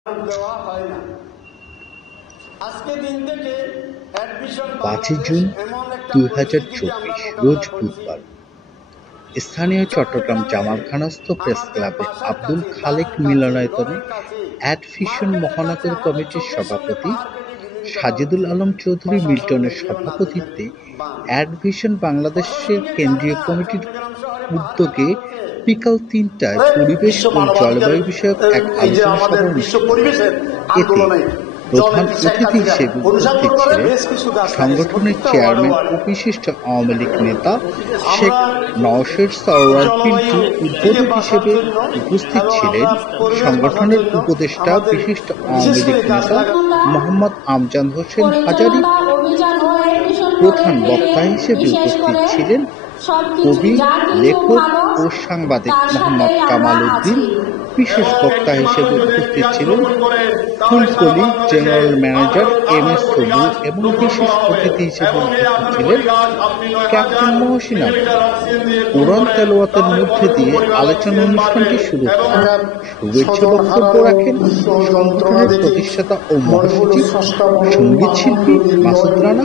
5 June 2024 রোজ বুধবার স্থানীয় Chittagong জামালখানস্থ press ক্লাবে আব্দুল খালেক মিলনায়তনে অ্যাডভিশন মহানগর কমিটির সভাপতি সাজিদুল আলম চৌধুরী মিল্টনের সভাপতিত্বে অ্যাডভিশন বাংলাদেশের কেন্দ্রীয় কমিটির উদ্যোগে বিকাল ৩টায় পরিবেশ ও জলবায়ু বিষয়ক এক আলোচনা সভা অনুষ্ঠিত হয়। এতে প্রধান অতিথি হিসেবে উপস্থিত ছিলেন সংগঠনের চেয়ারম্যান ও বিশিষ্ট আওয়ামী লীগ নেতা শেখ নওশের সরওয়ার পিন্টু। উদ্বোধক হিসেবে উপস্থিত ছিলেন সংগঠনের উপদেষ্টা বিশিষ্ট আওয়ামী লীগ নেতা মোহাম্মদ আমজাদ হোসেন হাজারী। প্রধান বক্তা হিসেবে উপস্থিত ছিলেন কবি, লেখক ও সাংবাদিক মোহাম্মদ কামাল উদ্দিন। বিশেষ বক্তা হিসেবে উপস্থিত ছিলেন ফুলকলি জেনারেল ম্যানেজার MS সবু এবং বিশেষ অতিথি হিসেবে উপস্থিত ছিলেন ক্যাপ্টেন মহসিন আলী। কোরআন তেলাওয়াতের মধ্যে দিয়ে আলোচনা অনুষ্ঠানটি শুরু হয়। শুভেচ্ছা বক্তব্য রাখেন সংগঠনের প্রতিষ্ঠাতা ও মহাসচিব সঙ্গীত শিল্পী মাসুদ রানা।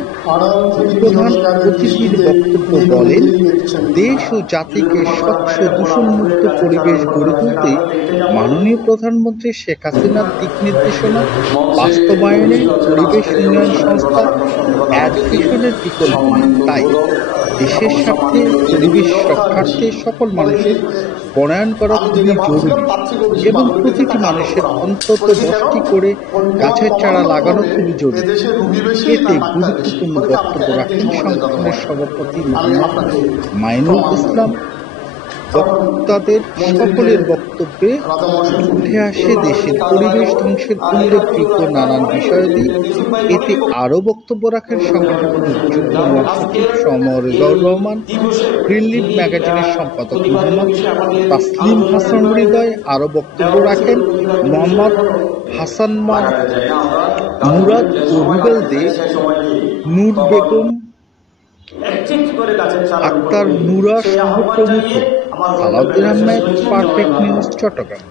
প্রধান অতিথির বক্তব্য বলেন, দেশ ও জাতিকে স্বচ্ছ দূষণমুক্ত পরিবেশ গড়ে তুলতে মাননীয় প্রধানমন্ত্রী শেখ হাসিনার দিক নির্দেশনা বাস্তবায়নে পরিবেশ উন্নয়ন সংস্থা অ্যাডভিশনের বিকল্প নেই। তাই দেশের স্বার্থে পরিবেশ রক্ষার্থে সকল মানুষের বনায়ন করা খুবই জরুরি এবং প্রতিটি মানুষের অন্তত 10টি করে গাছের চারা লাগানো খুবই জরুরি। এতে গুরুত্বপূর্ণ বক্তব্য রাখেন সংগঠনের সভাপতি মোহাম্মদ মাইনুল ইসলাম। বক্তাদের সকলের বক্তব্যে উঠে আসে দেশের পরিবেশ ধ্বংসের উল্লেখযোগ্য নানান বিষয়াদি। এতে আরও বক্তব্য রাখেন সংগঠনের যুগ্ম মহাসচিব সমরেজাউর রহমান, গ্রিন লিফ ম্যাগাজিনের সম্পাদক মোহাম্মদ তাসলিম হাসান হৃদয়। আরও বক্তব্য রাখেন মোহাম্মদ হাসান মুরাদ ও রুবেল দে, নূর বেগম, আক্তার নুরা সহ প্রমুখ। Salauddin Ahmed, perfect news, Chittagong.